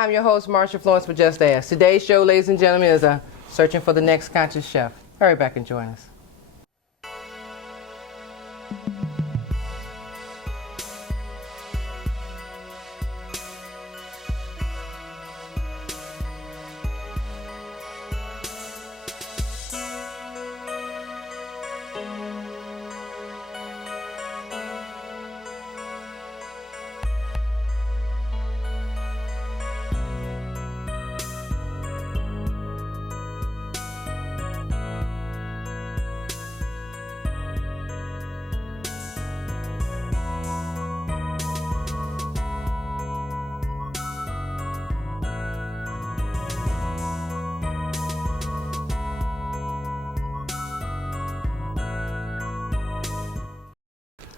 Hi, I'm your host, Marsha Florence with Just Ask. Today's show, ladies and gentlemen, is Searching for the Next Conscious Chef. Hurry back and join us.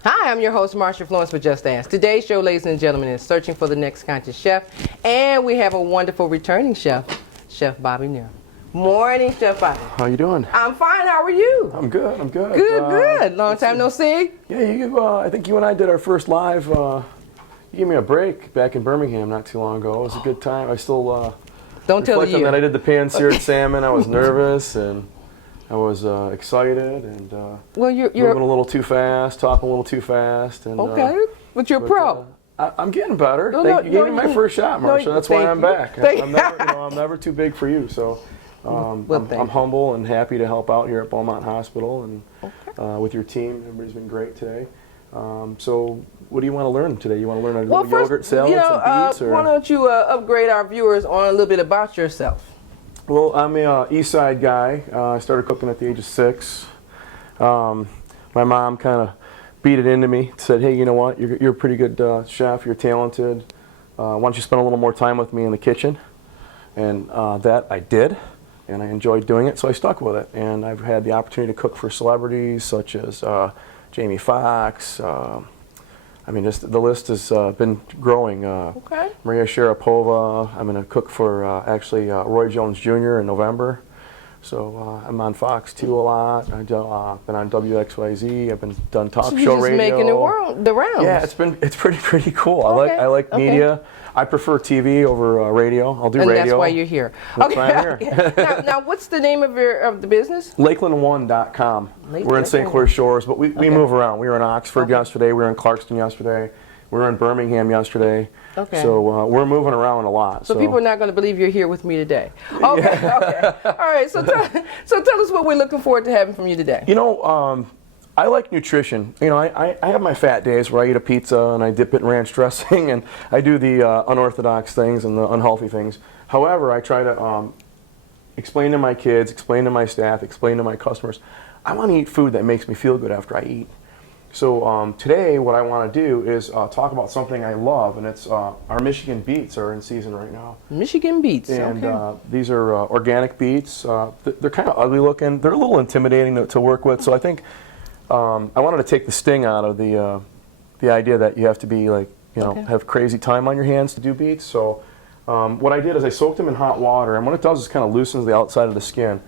Hi, I'm your host, Marsha Florence with Just Ask. Today's show, ladies and gentlemen, is Searching for the Next Conscious Chef. And we have a wonderful returning chef, Chef Bobby Nahra. Morning, Chef Bobby. How you doing? I'm fine. How are you? I'm good. I'm good. Good. Long time no see. Yeah, I think you and I did our first live. You gave me a break back in Birmingham not too long ago. It was a good time. I still don't tell you that I did the pan-seared salmon. I was nervous and I was excited and well, you're moving a little too fast, talking a little too fast. And, okay, but you're a pro. I'm getting better. You gave me my first shot, Marsha. That's why I'm back. I'm never too big for you. So I'm humble and happy to help out here at Beaumont Hospital and with your team. Everybody's been great today. So what do you want to learn today? You want to learn a little yogurt salad, some beets? Or? Why don't you upgrade our viewers on a little bit about yourself? Well, I'm a East Side guy. I started cooking at the age of 6. My mom kind of beat it into me, said, hey, you know what, you're a pretty good chef, you're talented. Why don't you spend a little more time with me in the kitchen? And that I did, and I enjoyed doing it, so I stuck with it. And I've had the opportunity to cook for celebrities such as Jamie Foxx. I mean, the list has been growing. Maria Sharapova. I'm going to cook for actually Roy Jones Jr. in November. So I'm on Fox 2 a lot. I've been on WXYZ. I've done talk show radio. You're just making the rounds. Yeah, it's pretty cool. I like media. I prefer TV over radio. I'll do radio. And that's why you're here. That's why I'm here. now, what's the name of the business? Lakeland1.com. We're in St. Clair Shores, but we move around. We were in Oxford yesterday. We were in Clarkston yesterday. We were in Birmingham yesterday. So we're moving around a lot. So people are not going to believe you're here with me today. Okay. All right. So tell us what we're looking forward to having from you today. You know, I like nutrition. You know, I have my fat days where I eat a pizza and I dip it in ranch dressing and I do the unorthodox things and the unhealthy things. However, I try to explain to my kids, explain to my staff, explain to my customers, I want to eat food that makes me feel good after I eat. So today what I want to do is talk about something I love, and it's our Michigan beets are in season right now. Michigan beets, and these are organic beets. They're kind of ugly looking. They're a little intimidating to work with, so I think I wanted to take the sting out of the idea that you have to be like, have crazy time on your hands to do beets. So what I did is I soaked them in hot water, and what it does is kind of loosens the outside of the skin.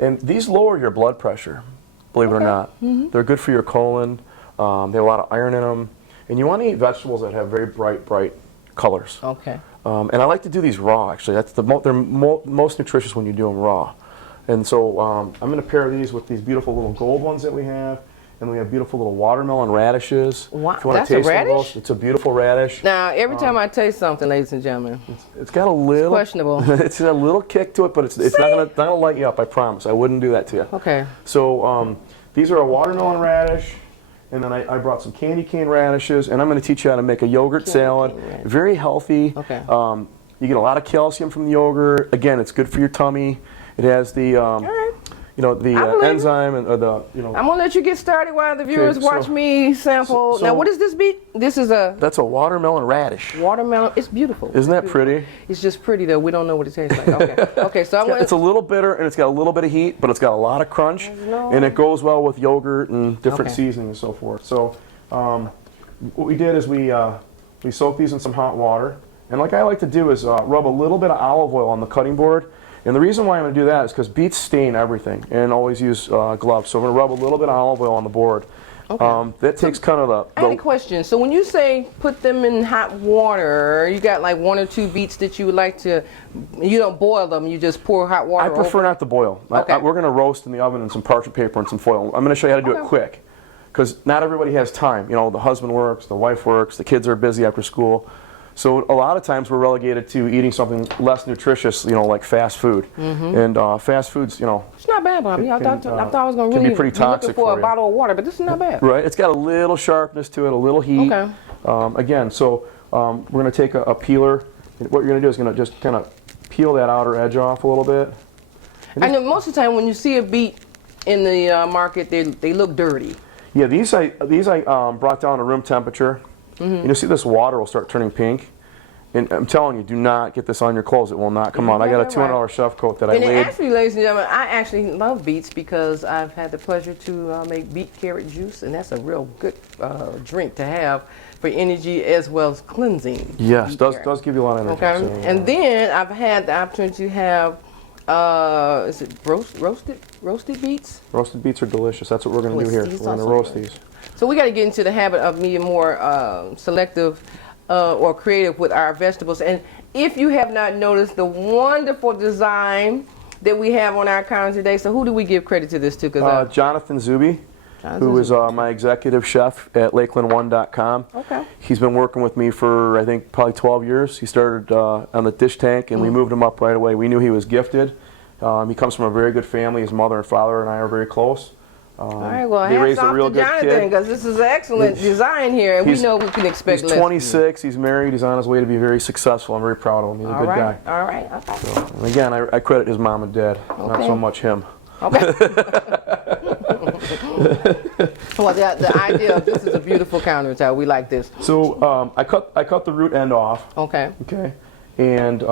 And these lower your blood pressure, believe it or not. They're good for your colon. They have a lot of iron in them. And you want to eat vegetables that have very bright colors. And I like to do these raw, actually. They're most nutritious when you do them raw. And so I'm going to pair these with these beautiful little gold ones that we have. And we have beautiful little watermelon radishes. Wow, if you want that's to taste a radish? It's a beautiful radish. Now, every time I taste something, ladies and gentlemen, it's got a little... It's questionable. It's a little kick to it, but it's not going to light you up, I promise. I wouldn't do that to you. Okay. So these are a watermelon radish. And then I brought some candy cane radishes, and I'm going to teach you how to make a yogurt salad. Very healthy. You get a lot of calcium from the yogurt. Again, it's good for your tummy. It has the enzyme and I'm gonna let you get started while the viewers watch me sample. Now, what is this beet? That's a watermelon radish. Watermelon. It's beautiful. Isn't that pretty? It's just pretty though. We don't know what it tastes like. Okay. So it's a little bitter and it's got a little bit of heat, but it's got a lot of crunch, and it goes well with yogurt and different seasonings and so forth. So what we did is we soaked these in some hot water, and like I like to do is rub a little bit of olive oil on the cutting board. And the reason why I'm going to do that is because beets stain everything, and always use gloves. So I'm going to rub a little bit of olive oil on the board. Okay. That takes kind of I had a question. So when you say put them in hot water, you got like 1 or 2 beets that you would like to, you don't boil them, you just pour hot water I prefer over. not to boil. Okay. We're going to roast in the oven in some parchment paper and some foil. I'm going to show you how to do it quick, because not everybody has time. You know, the husband works, the wife works, the kids are busy after school. So a lot of times we're relegated to eating something less nutritious, you know, like fast food. And fast foods, you know. It's not bad, Bobby. I thought I was going to can really be pretty toxic looking for for a you. bottle of water, but this is not bad. Right. It's got a little sharpness to it, a little heat. Okay. Again, so we're going to take a peeler. What you're going to do is going to just kind of peel that outer edge off a little bit. I know most of the time when you see a beet in the market, they look dirty. Yeah, these I brought down to room temperature. And you'll see this water will start turning pink. And I'm telling you, do not get this on your clothes. It will not come on. I got a $200 chef coat that I And laid. actually, ladies and gentlemen, I actually love beets because I've had the pleasure to make beet carrot juice, and that's a real good drink to have for energy as well as cleansing. Yes, does give you a lot of energy. Okay, So, and then I've had the opportunity to have, is it roasted beets? roasted beets are delicious. That's what we're going to do here. We're going to roast these. So we got to get into the habit of being more selective or creative with our vegetables. And if you have not noticed the wonderful design that we have on our counter today, so who do we give credit to this to? Jonathan Zuby, who is my executive chef at lakeland1.com. Okay. He's been working with me for, I think, probably 12 years. He started on the dish tank, and we moved him up right away. We knew he was gifted. He comes from a very good family. His mother and father and I are very close. All right, well, they hats raised a off real to good Jonathan, kid. because this is an excellent design here, and we know we can expect He's less. 26. He's married. He's on his way to be very successful. I'm very proud of him. He's a good guy. All right, okay. So, and again, I credit his mom and dad, not so much him. Okay. Well, the idea of this is a beautiful countertop. We like this. So I cut the root end off. Okay. Okay. And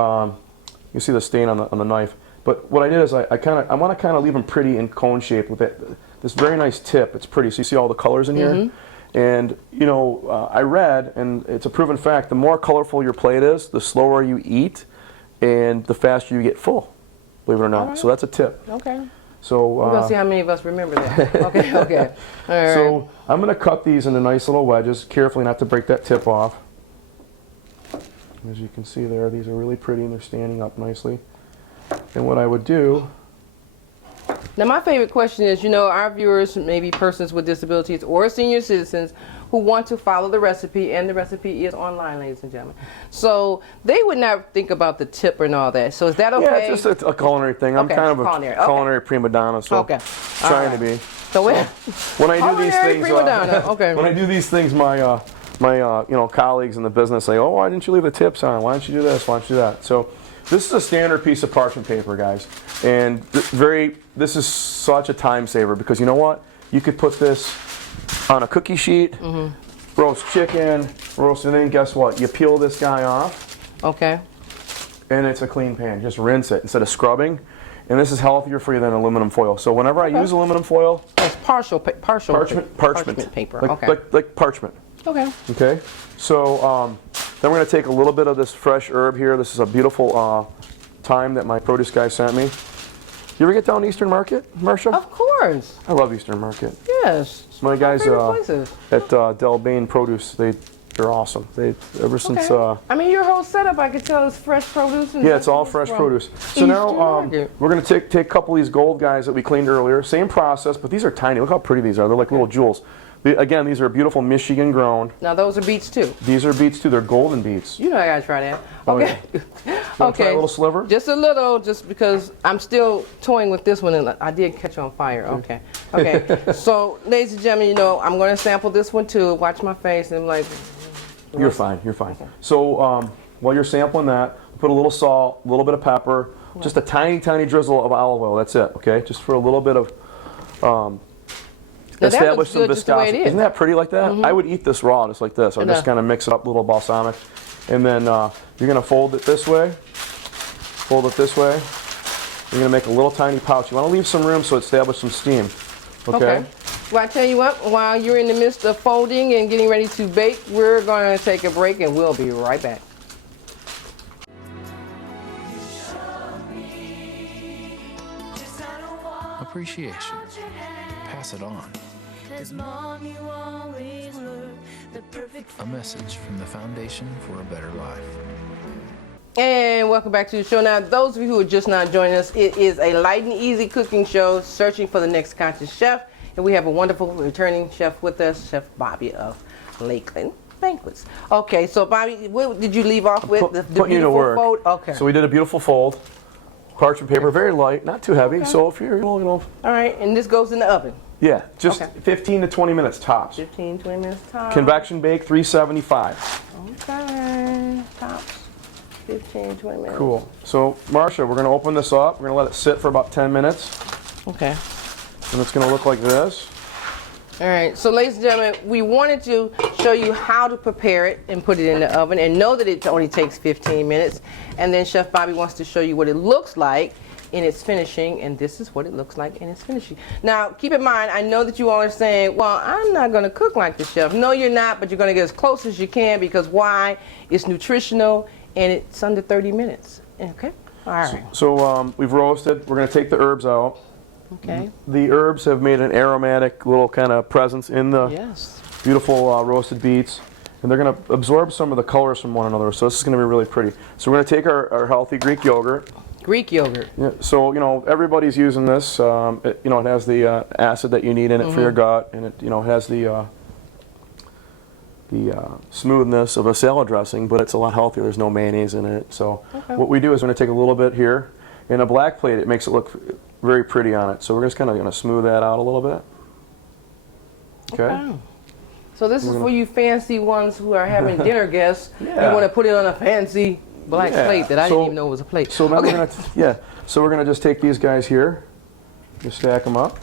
you see the stain on the knife. But what I did is I want to kind of leave them pretty in cone shape with this very nice tip. It's pretty. So you see all the colors in here. And you know, I read, and it's a proven fact, the more colorful your plate is, the slower you eat, and the faster you get full. Believe it or not. So that's a tip. Okay. So We're gonna see how many of us remember that. Okay. Okay. All right. So I'm going to cut these into nice little wedges, carefully not to break that tip off. As you can see there, these are really pretty and they're standing up nicely. And what I would do... Now, my favorite question is, you know, our viewers, maybe persons with disabilities or senior citizens who want to follow the recipe, and the recipe is online, ladies and gentlemen. So they would not think about the tip and all that. So is that okay? Yeah, it's just a culinary thing. I'm kind of a culinary prima donna, so trying to be. So when I do these things, when I do these things, my you know, colleagues in the business say, "Oh, why didn't you leave the tips on? Why don't you do this? Why don't you do that?" So this is a standard piece of parchment paper, guys, and this is such a time saver, because you know what? You could put this on a cookie sheet, roast chicken, and then guess what? You peel this guy off. Okay. And it's a clean pan. Just rinse it instead of scrubbing. And this is healthier for you than aluminum foil. So whenever I use aluminum foil, it's parchment paper. Like parchment. Okay. Okay. So then we're going to take a little bit of this fresh herb here. This is a beautiful thyme that my produce guy sent me. You ever get down to Eastern Market, Marcia? Of course. I love Eastern Market. Yes. My guys at Del Bain Produce, they're awesome. Ever since. I mean, your whole setup, I could tell, is fresh produce. And yeah, it's all fresh produce. So now we're going to take a couple of these gold guys that we cleaned earlier. Same process, but these are tiny. Look how pretty these are. They're like little jewels. Again, these are beautiful Michigan grown. Now those are beets too. These are beets too. They're golden beets. You know I gotta try that. Okay. Oh, yeah. Okay. Try a little sliver? Just a little, just because I'm still toying with this one, and I did catch on fire. Okay. Okay. So, ladies and gentlemen, you know I'm going to sample this one too. Watch my face, and I'm like. You're fine. You're fine. Okay. So while you're sampling that, put a little salt, a little bit of pepper, just a tiny, tiny drizzle of olive oil. That's it. Okay. Just for a little bit of. Establish some viscosity. Isn't that pretty like that? I would eat this raw, just like this, or just kind of mix it up, a little balsamic. And then you're going to fold it this way. Fold it this way. You're going to make a little tiny pouch. You want to leave some room so it establishes some steam. Okay? Well, I tell you what, while you're in the midst of folding and getting ready to bake, we're going to take a break, and we'll be right back. Appreciation. Pass it on. 'Cause Mom, you always were the perfect A message from the Foundation for a Better Life. And welcome back to the show. Now, those of you who are just not joining us, it is a light and easy cooking show searching for the next conscious chef. And we have a wonderful returning chef with us, Chef Bobby of Lakeland Banquets. Okay, so Bobby, what did you leave off with? The Putting you to work. fold? Okay. So we did a beautiful fold. Parchment paper, very light, not too heavy. Okay. So if you're, All right, and this goes in the oven. yeah, just Okay. 15 to 20 minutes tops. 15, 20 minutes tops. Convection bake, 375. Okay, tops. 15, 20 minutes. Cool. So, Marcia, we're going to open this up. We're going to let it sit for about 10 minutes. Okay. And it's going to look like this. All right, so ladies and gentlemen, we wanted to show you how to prepare it and put it in the oven, and know that it only takes 15 minutes. And then Chef Bobby wants to show you what it looks like in its finishing, and this is what it looks like in its finishing. Now, keep in mind, I know that you all are saying, well, I'm not going to cook like the chef. No, you're not, but you're going to get as close as you can, because why? It's nutritional, and it's under 30 minutes. Okay? All right. So we've roasted. We're going to take the herbs out. Okay. The herbs have made an aromatic little kind of presence in the Yes. beautiful roasted beets. And they're going to absorb some of the colors from one another. So this is going to be really pretty. So we're going to take our healthy Greek yogurt. Greek yogurt. Yeah, so, everybody's using this. It has the acid that you need in it for your gut. And it, has the smoothness of a salad dressing, but it's a lot healthier. There's no mayonnaise in it. So what we do is we're going to take a little bit here. In a black plate, it makes it look very pretty on it. So we're just kind of going to smooth that out a little bit. Okay. So this is for you fancy ones who are having dinner guests. Yeah. You want to put it on a fancy black plate that I didn't even know was a plate. So then we're going to, so we're going to just take these guys here, just stack them up.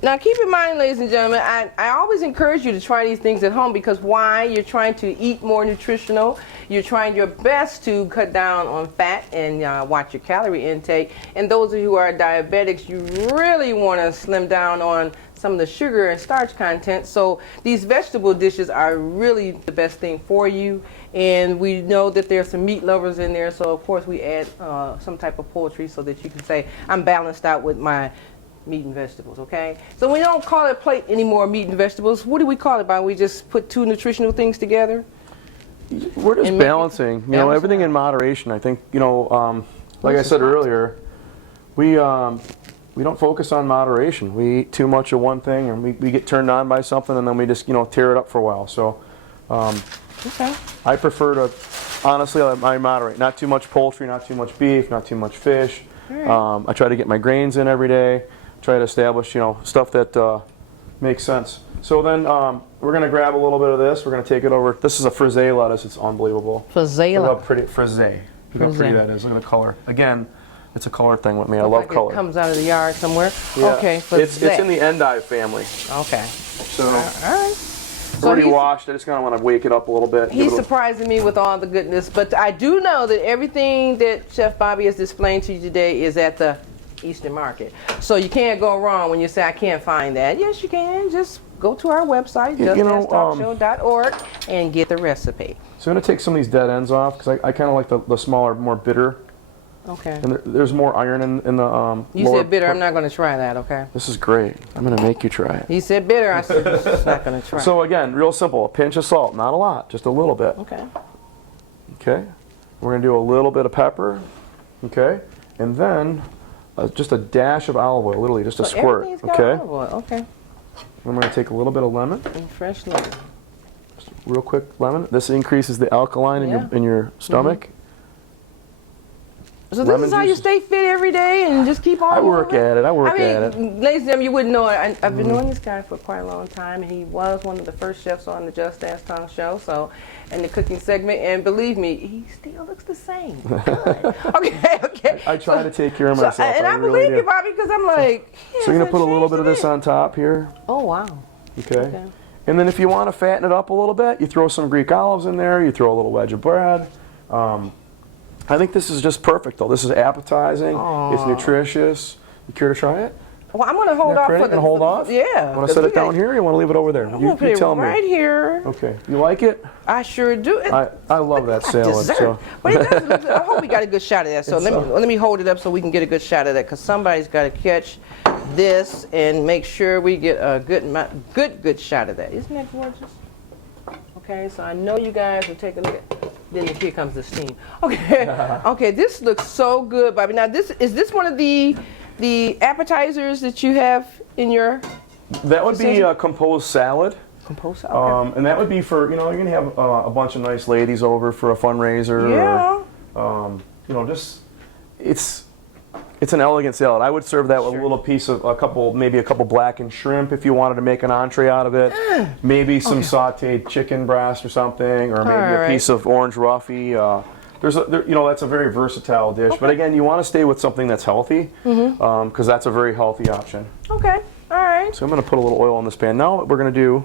Now keep in mind, ladies and gentlemen, I always encourage you to try these things at home, because why? You're trying to eat more nutritional. You're trying your best to cut down on fat and watch your calorie intake. And those of you who are diabetics, you really want to slim down on some of the sugar and starch content. So these vegetable dishes are really the best thing for you. And we know that there's some meat lovers in there, so of course we add some type of poultry so that you can say, I'm balanced out with my meat and vegetables, okay? So we don't call it plate anymore, meat and vegetables. What do we call it by? We just put two nutritional things together? We're just balancing, everything in moderation. I think, like I said earlier, we don't focus on moderation. We eat too much of one thing, and we get turned on by something, and then we just, tear it up for a while. So Okay. I prefer to, honestly, I moderate. Not too much poultry, not too much beef, not too much fish. Right. I try to get my grains in every day. Try to establish, stuff that makes sense. So then we're going to grab a little bit of this. We're going to take it over. This is a frisee lettuce. It's unbelievable. Frisee Look how lettuce. pretty, frisee. Look how pretty that is. Look at the color. Again, it's a color thing with me. I love Like color. it comes out of the yard somewhere. Yeah. Okay, It's in the endive family. Okay. So All right. it's already washed. I just kind of want to wake it up a little bit. He's surprising me with all the goodness, but I do know that everything that Chef Bobby is displaying to you today is at the Eastern Market. So you can't go wrong when you say, I can't find that. Yes, you can. Just go to our website, justastalkshow.org, and get the recipe. So I'm going to take some of these dead ends off, because I kind of like the smaller, more bitter. Okay. And there's more iron in the You lower said bitter. part. I'm not going to try that, okay? This is great. I'm going to make you try it. He said bitter. I said, I'm not going to try. So again, real simple. A pinch of salt. Not a lot. Just a little bit. Okay. Okay. We're going to do a little bit of pepper. Okay. And then just a dash of olive oil. Literally just a squirt. Everything's got Okay. olive oil. Okay. And we're going to take a little bit of lemon. And fresh lemon. Just real quick lemon. This increases the alkaline in your stomach. So this Lemon is how you juice. stay fit every day and just keep on I work moving? at it. I work I mean, at it. ladies and gentlemen, you wouldn't know it. I've been knowing this guy for quite a long time, and he was one of the first chefs on the Just Ask Tom show, so, in the cooking segment, and believe me, he still looks the same. Good. Okay. I try to take care of myself. And I really believe do. you, Bobby, because I'm like, So you're going to put a little bit of this on top here. Oh, wow. Okay. And then if you want to fatten it up a little bit, you throw some Greek olives in there. You throw a little wedge of bread. I think this is just perfect, though. This is appetizing. It's nutritious. You care to try it? Well, I'm going to hold off for the... hold off? Yeah. Want to set it down here, or you want to leave it over there? I'm going to put it tell right me. here. Okay. You like it? I sure do. I love that salad. Dessert. So. But it does, I hope we got a good shot of that. So let me hold it up so we can get a good shot of that, because somebody's got to catch this and make sure we get a good shot of that. Isn't that gorgeous? Okay, so I know you guys will take a look at. Then here comes the steam. Okay, okay, this looks so good, Bobby. Now, is this one of the appetizers that you have in your? That would be a composed salad. Composed salad. Okay. And that would be for, you're gonna have a bunch of nice ladies over for a fundraiser. Yeah. Or, just it's an elegant salad. I would serve that with a little piece of maybe a couple blackened shrimp if you wanted to make an entree out of it. Maybe some sautéed chicken breast or something, or maybe a piece of orange roughy. That's a very versatile dish. But again, you want to stay with something that's healthy, because that's a very healthy option. Okay. All right. So I'm going to put a little oil in this pan. Now what we're going to do.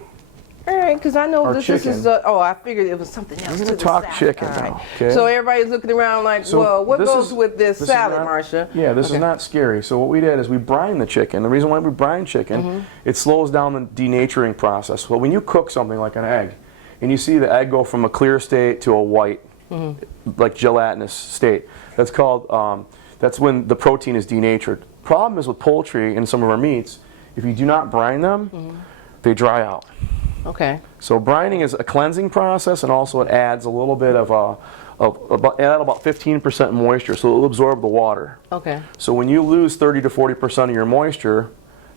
All right, because I know this chicken. is. I figured it was something else. We're going to talk chicken now. Okay. So everybody's looking around like, well, what goes with this salad, Marsha? Yeah, this is not scary. So what we did is we brine the chicken. The reason why we brine chicken, it slows down the denaturing process. Well, when you cook something like an egg, and you see the egg go from a clear state to a white, like gelatinous state, that's called. That's when the protein is denatured. Problem is with poultry and some of our meats, if you do not brine them, they dry out. Okay. So brining is a cleansing process, and also it adds a little bit of about 15% moisture, so it'll absorb the water. Okay. So when you lose 30 to 40% of your moisture,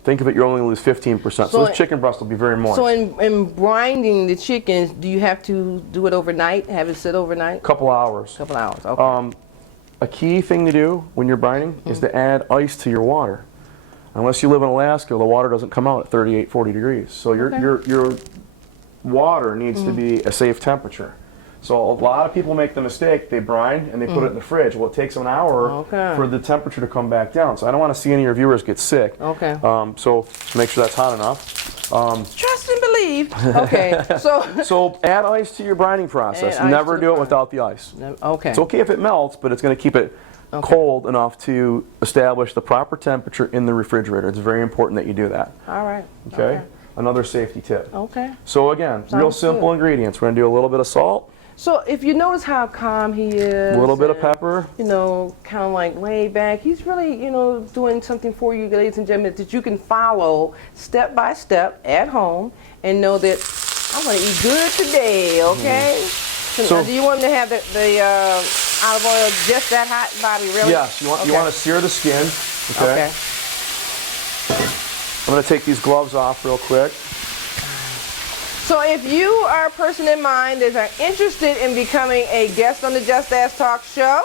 think of it, you only lose 15%. So this chicken breast will be very moist. So in brining the chickens, do you have to do it overnight? Have it sit overnight? Couple hours. Couple hours. Okay. A key thing to do when you're brining is to add ice to your water. Unless you live in Alaska, the water doesn't come out at 38, 40 degrees. So your water needs to be a safe temperature. So a lot of people make the mistake, they brine and they put it in the fridge. Well, it takes an hour for the temperature to come back down. So I don't want to see any of your viewers get sick. Okay. So make sure that's hot enough. Trust and believe. Okay. So add ice to your brining process. Never do it without the ice. Okay. It's okay if it melts, but it's going to keep it cold enough to establish the proper temperature in the refrigerator. It's very important that you do that. All right. Okay? Another safety tip. Okay. So again, real simple ingredients. We're going to do a little bit of salt. So if you notice how calm he is. A little bit of pepper. Kind of like laid back. He's really, doing something for you, ladies and gentlemen, that you can follow step by step at home and know that I'm going to eat good today, okay? So do you want me to have the olive oil just that hot, Bobby, really? Yes, you want to sear the skin. Okay. I'm going to take these gloves off real quick. So if you are a person in mind that are interested in becoming a guest on the Just Ask Talk Show,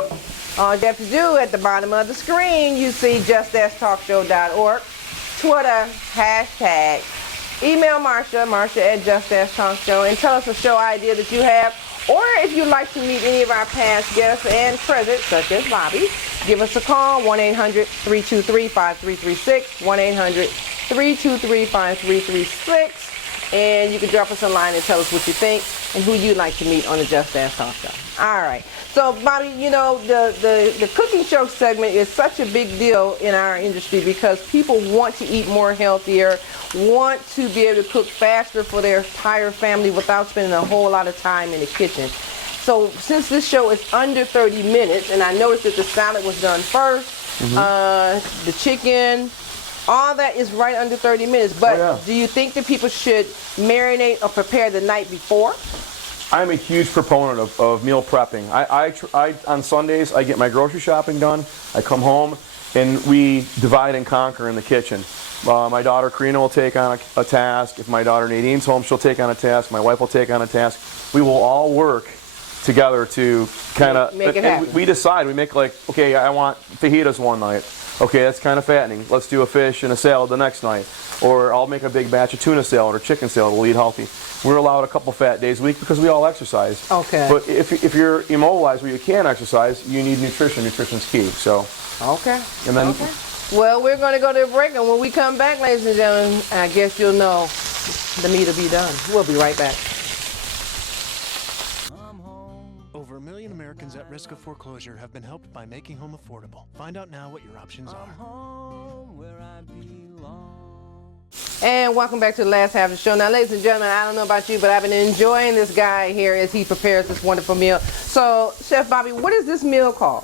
all you have to do at the bottom of the screen, you see justasktalkshow.org, Twitter, hashtag, email Marsha at justasktalkshow, and tell us a show idea that you have. Or if you'd like to meet any of our past guests and present, such as Bobby, give us a call, 1-800-323-5336, 1-800-323-5336. And you can drop us a line and tell us what you think and who you'd like to meet on the Just Ask Talk Show. All right. So, Bobby, the cooking show segment is such a big deal in our industry because people want to eat more healthier, want to be able to cook faster for their entire family without spending a whole lot of time in the kitchen. So, since this show is under 30 minutes, and I noticed that the salad was done first, the chicken, all that is right under 30 minutes. But do you think that people should marinate or prepare the night before? I'm a huge proponent of meal prepping. I on Sundays, I get my grocery shopping done. I come home, and we divide and conquer in the kitchen. My daughter Karina will take on a task. If my daughter Nadine's home, she'll take on a task. My wife will take on a task. We will all work together to kind of make it happen. We decide. We make okay, I want fajitas one night. Okay, that's kind of fattening. Let's do a fish and a salad the next night. Or I'll make a big batch of tuna salad or chicken salad. We'll eat healthy. We're allowed a couple fat days a week because we all exercise. Okay. But if you're immobilized where you can't exercise, you need nutrition. Nutrition's key. So. Okay. And then. Okay. Well, we're going to go to a break, and when we come back, ladies and gentlemen, I guess you'll know the meat will be done. We'll be right back. Over 1 million Americans at risk of foreclosure have been helped by making home affordable. Find out now what your options are. And welcome back to the last half of the show. Now, ladies and gentlemen, I don't know about you, but I've been enjoying this guy here as he prepares this wonderful meal. So, Chef Bobby, what is this meal called?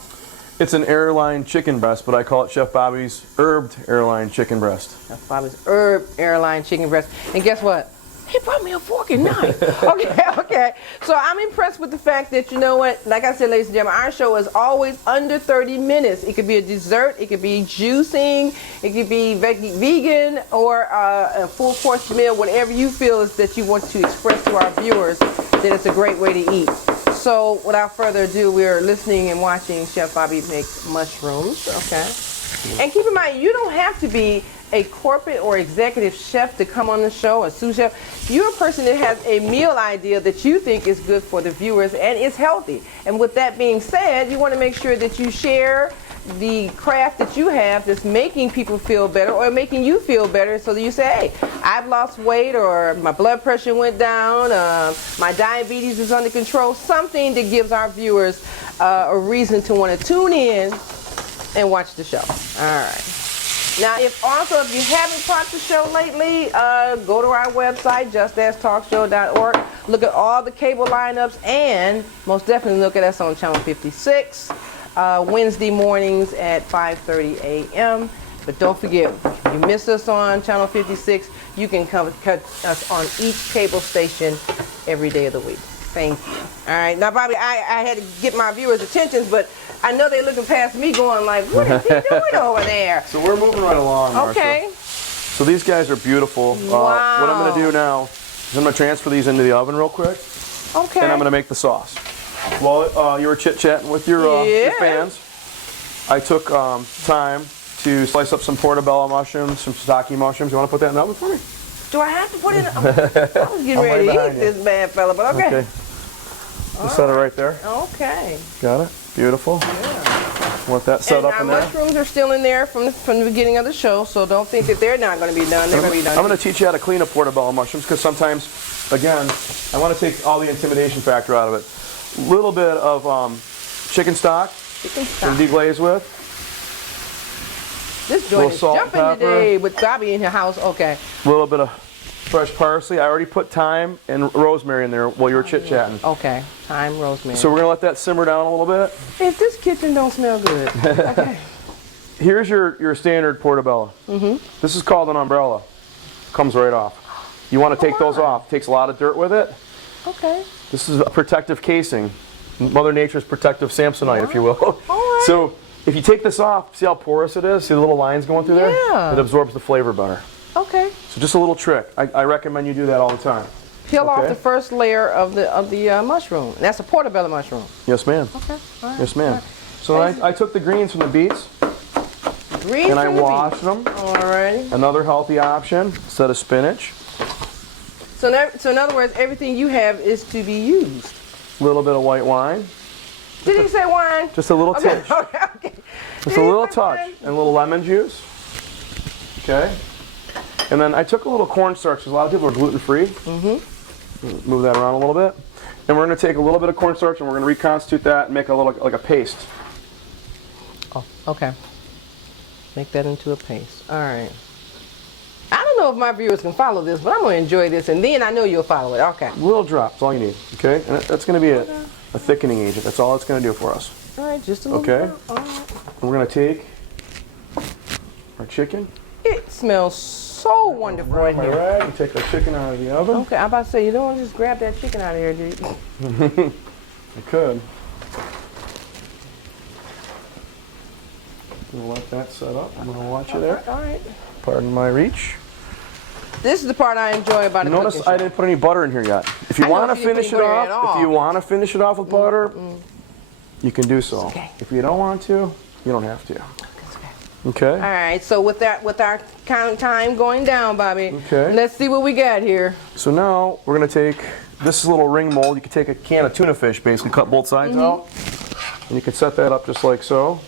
It's an airline chicken breast, but I call it Chef Bobby's herbed airline chicken breast. That's Bobby's herb airline chicken breast. And guess what? He brought me a fork and knife. Okay. So I'm impressed with the fact that, you know what, like I said, ladies and gentlemen, our show is always under 30 minutes. It could be a dessert, it could be juicing, it could be vegan, or a full course meal, whatever you feel is that you want to express to our viewers that it's a great way to eat. So without further ado, we're listening and watching Chef Bobby make mushrooms, okay? And keep in mind, you don't have to be a corporate or executive chef to come on the show, a sous chef. You're a person that has a meal idea that you think is good for the viewers and is healthy. And with that being said, you want to make sure that you share the craft that you have that's making people feel better or making you feel better, so that you say, hey, I've lost weight, or my blood pressure went down, my diabetes is under control, something that gives our viewers a reason to want to tune in and watch the show. All right. Now, if you haven't watched the show lately, go to our website, justasktalkshow.org. Look at all the cable lineups, and most definitely look at us on Channel 56, Wednesday mornings at 5:30 a.m. But don't forget, if you miss us on Channel 56, you can come cut us on each cable station every day of the week. Thank you. All right. Now, Bobby, I had to get my viewers' attention, but I know they're looking past me going like, what is he doing over there? So we're moving right along, Marsha. Okay. So these guys are beautiful. Wow. What I'm going to do now is I'm going to transfer these into the oven real quick, Okay. and I'm going to make the sauce. While you were chit-chatting with your fans, I took time to slice up some portobello mushrooms, some shiitake mushrooms. You want to put that in the oven for me? Do I have to put it in? I was getting ready to eat this bad fella, but okay. Just set it right there. Okay. Got it. Beautiful. Yeah. Want that set up our in there? mushrooms are still in there from the beginning of the show, so don't think that they're not going to be done. They're going to be done. I'm going to teach you how to clean up portobello mushrooms, because sometimes, again, I want to take all the intimidation factor out of it. A little bit of chicken stock to deglaze with. This joint is salt and jumping pepper. today with Bobby in your house. Okay. A little bit of fresh parsley. I already put thyme and rosemary in there while you were chit-chatting. Okay. Thyme, rosemary. So we're going to let that simmer down a little bit. If this kitchen don't smell good. Okay. Here's your standard portobello. This is called an umbrella. Comes right off. You want to take those off. Takes a lot of dirt with it. Okay. This is a protective casing. Mother Nature's protective Samsonite, if you will. All right. So if you take this off, see how porous it is? See the little lines going through there? Yeah. It absorbs the flavor better. Okay. So just a little trick. I recommend you do that all the time. Peel off Okay. the first layer of the mushroom. That's a portobello mushroom. Yes, ma'am. Okay. All right. Yes, ma'am. So I took the greens from the beets Greens and I from the washed beets. them. Alrighty. Another healthy option instead of spinach. So in other words, everything you have is to be used. A little bit of white wine. Did he say wine? Just a little Okay. touch. Okay. Just Did a he little say touch. wine? And a little lemon juice. Okay. And then I took a little cornstarch, because a lot of people are gluten-free. Move that around a little bit. And we're going to take a little bit of cornstarch and we're going to reconstitute that and make a little like a paste. Oh, okay. Make that into a paste. All right. I don't know if my viewers can follow this, but I'm going to enjoy this, and then I know you'll follow it. Okay. A little drop, that's all you need. Okay? And that's going to be a thickening agent. That's all it's going to do for us. All right, just a little Okay. bit. All right. And we're going to take our chicken. It smells so wonderful in My here. rag and take our chicken out of the oven. Okay, I'm about to say, you don't want to just grab that chicken out of here, do you? I could. We'll let that set up. I'm going to watch you there. All right. Pardon my reach. This is the part I enjoy about a Notice cooking I show. didn't put any butter in here yet. If you I know want to if you didn't finish it put butter at off, all. if you want to finish it off with butter, you can do so. okay. If you don't want to, you don't have to. It's okay. Okay? All right, so with our count time going down, Bobby, Okay. let's see what we got here. So now we're going to take this little ring mold. You can take a can of tuna fish, basically cut both sides out, and you can set that up just like so.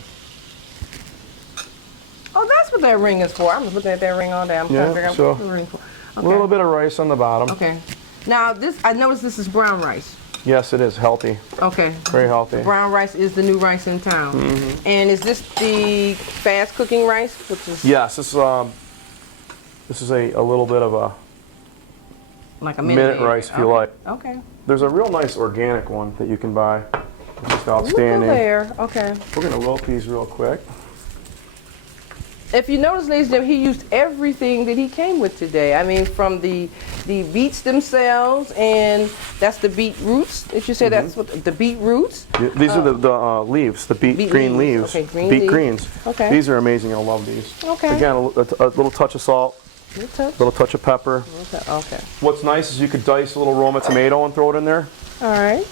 Oh, that's what that ring is for. I'm looking at that ring all day. I'm trying to figure out so what the ring for. A little bit of rice on the bottom. Okay. Now I noticed this is brown rice. Yes, it is healthy, Okay. very healthy. Brown rice is the new rice in town. And is this the fast cooking rice? Which is Yes, this is a little bit of a like a minute rice if you like. Okay. There's a real nice organic one that you can buy. Just Look outstanding. there. Okay. We're gonna wilt these real quick. If you notice, ladies and gentlemen, he used everything that he came with today. I mean, from the beets themselves, and that's the beet roots. If you say that's what the beet roots. Yeah, these are the leaves, the beet green leaves. Okay, green beet leaves. greens. Okay. These are amazing. I love these. Okay. Again, a little touch of salt, a little touch of pepper. Okay. What's nice is you could dice a little Roma tomato and throw it in there. All right.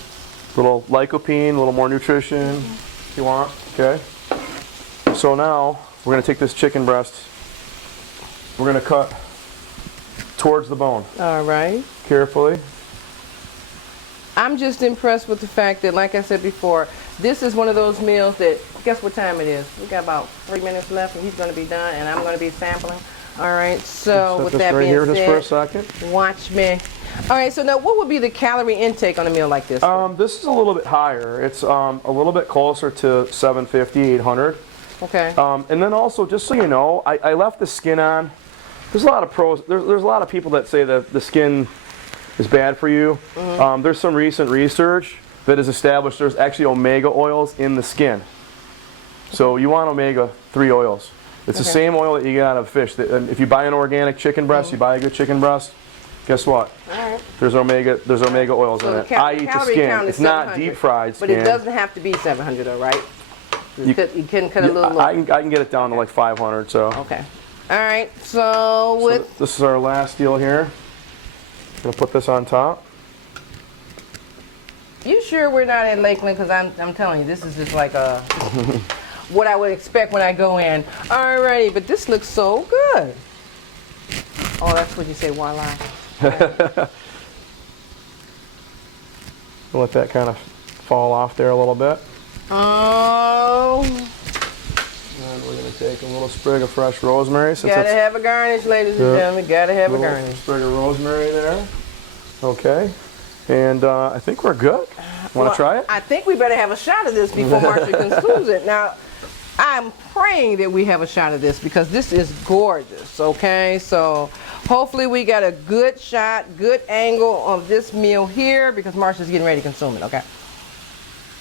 Little lycopene, a little more nutrition if you want. Okay. So now we're gonna take this chicken breast. We're gonna cut towards the bone All right. carefully. I'm just impressed with the fact that, like I said before, this is one of those meals that, guess what time it is? We got about 3 minutes left and he's going to be done and I'm going to be sampling. All right, so Set with this that right being here just for a said, second. watch me. All right, so now what would be the calorie intake on a meal like this? This is a little bit higher. It's a little bit closer to 750, 800. Okay. And then also, just so you know, I left the skin on. There's a lot of pros. There's a lot of people that say that the skin is bad for you. There's some recent research that has established there's actually omega oils in the skin. So you want omega-3 oils. It's the same oil that you get out of fish. And if you buy an organic chicken breast, you buy a good chicken breast, guess what? All right. There's omega oils So in the it. I eat the calorie skin. count is It's not 700, deep fried But skin. it doesn't have to be 700 though, right? You can cut a little I lower. can get it down to like 500. So Okay. All right, so with... this is our last deal here. Gonna put this on top. You sure we're not in Lakeland? Because I'm telling you, this is just like a... what I would expect when I go in. Alrighty, but this looks so good. Oh, that's what you say, voila. Let that kind of fall off there a little bit. Oh, And we're going to take a little sprig of fresh rosemary. Since gotta it's have a garnish, ladies and gentlemen. Gotta have a a little garnish. sprig of rosemary there. Okay. And I think we're good. Want to Well, try it? I think we better have a shot of this before Marcia consumes it. Now, I'm praying that we have a shot of this because this is gorgeous, okay? So hopefully we got a good shot, good angle of this meal here because Marcia's getting ready to consume it, okay?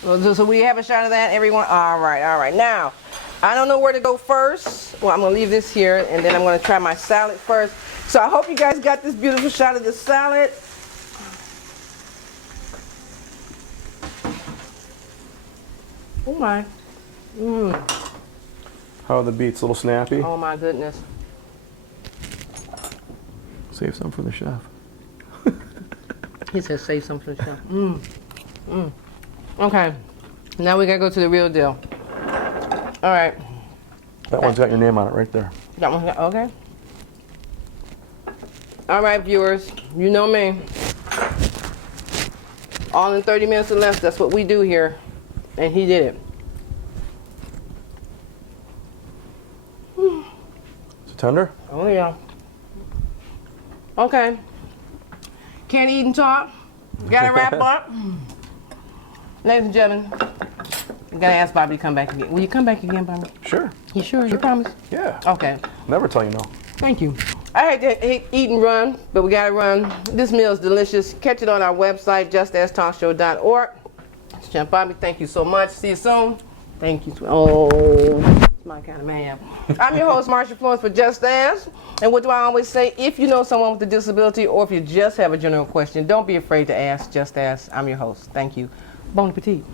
So we have a shot of that, everyone? All right. Now, I don't know where to go first. Well, I'm going to leave this here, and then I'm going to try my salad first. So I hope you guys got this beautiful shot of the salad. Oh, my. How are the beets? A little snappy? Oh, my goodness. Save some for the chef. He said save some for the show. Okay. Now we got to go to the real deal. All right. That one's got your name on it right there. That one, okay. All right, viewers, you know me. All in 30 minutes or less, that's what we do here. And he did it. Is it tender? Oh, yeah. Okay. Can't eat and talk. Gotta wrap up. Ladies and gentlemen, I gotta ask Bobby to come back again. Will you come back again, Bobby? Sure. You sure? You promise? Yeah. Okay. Never tell you no. Thank you. I hate to eat and run, but we gotta run. This meal is delicious. Catch it on our website, justastalkshow.org. Chef Bobby, thank you so much. See you soon. Thank you. Oh, it's my kind of man. I'm your host, Marcia Florence for Just Ask. And what do I always say? If you know someone with a disability or if you just have a general question, don't be afraid to ask. Just ask. I'm your host. Thank you. Bon appetit.